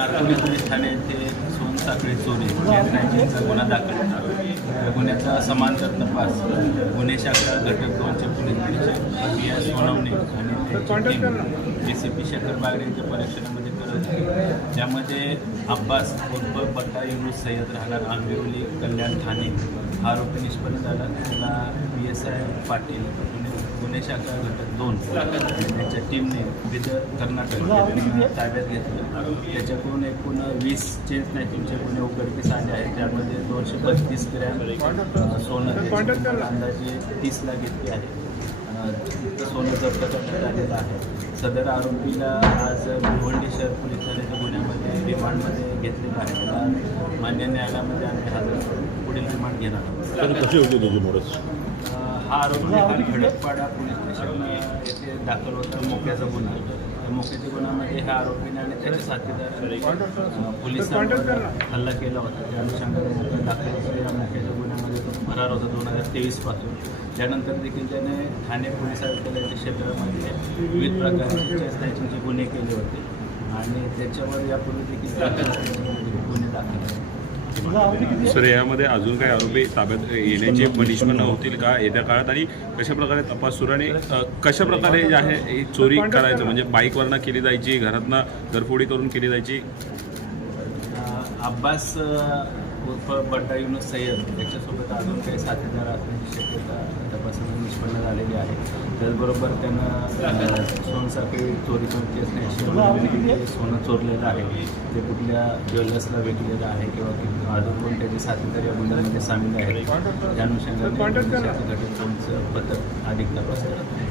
Narkoli police Thane येथे सोनसाखळी चोरी चेन्नईचा गुन्हा दाखल झाला. या गुन्ह्याचा समांतर तपास गुन्हे शाखा घटक 2चे पोलीस निरीक्षक पी एस सोनवणे आणि DCP शेखर बागडे यांच्या परीक्षणामध्ये करत होते. त्यामध्ये अब्बास उर्फ बट्टा युनुस सय्यद राहणार आंबिवली कल्याण ठाणे हा आरोपी निष्पन्न झाला. त्याला PSI पाटील गुन्हे शाखा घटक 2 त्यांच्या टीमने विदर कर्नाटक ताब्यात घेतलं. त्याच्याकडून एकूण 20 चेन स्नॅचिंगचे गुन्हे उघडकीस आले आहेत. त्यामध्ये 232 ग्रॅम सोनं अंदाजे 30 लाख इतके आहे सोनं जप्त करण्यात आलेलं आहे. सदर आरोपीला आज भिवंडी शहर पोलीस ठाण्याच्या गुन्ह्यामध्ये रिमांडमध्ये घेतलेलं आहे. त्याला मान्य न्यायालयामध्ये आम्ही हजर करून पुढील रिमांड घेणार आहोत. हा आरोपी खडकपाडा पोलीस स्टेशन येथे दाखल होता मोक्याचा गुन्हा. त्या मोक्याच्या गुन्ह्यामध्ये ह्या आरोपीने आणि त्याच्या साथीदारांनी पोलिसांवर हल्ला केला होता. त्या अनुषंगाने मोक्या दाखल होता. या मोक्याच्या गुन्ह्यामध्ये तो फरार होता 2023 पासून. त्यानंतर देखील त्याने ठाणे पोलीस आयुक्तालयाच्या क्षेत्रामध्ये विविध प्रकारचे स्नॅचिंगचे गुन्हे केले होते आणि त्याच्यावर यापूर्वी देखील गुन्हे दाखल झाले. सर, यामध्ये अजून काही आरोपी ताब्यात येण्याची पनिशमेंट होतील का येत्या काळात, आणि कशाप्रकारे तपास सुरू आणि कशाप्रकारे जे आहे ही चोरी करायचं, म्हणजे बाईकवरनं केली जायची, घरातनं घरफोडी करून केली जायची? अब्बास उर्फ बट्टा युनुस सय्यद त्याच्यासोबत अजून काही साथीदार असण्याची शक्यता तपासात निष्पन्न झालेली आहे. त्याचबरोबर त्यांना सोनसाखळी चोरीतून केस नाही सोनं चोरलेलं आहे, ते कुठल्या ज्वेलर्सला विकलेलं आहे किंवा अजून कोण त्याचे साथीदार या गुन्ह्यामध्ये सामील आहेत. त्या अनुषंगाने घटक 2चं पथक अधिक तपास करत आहे.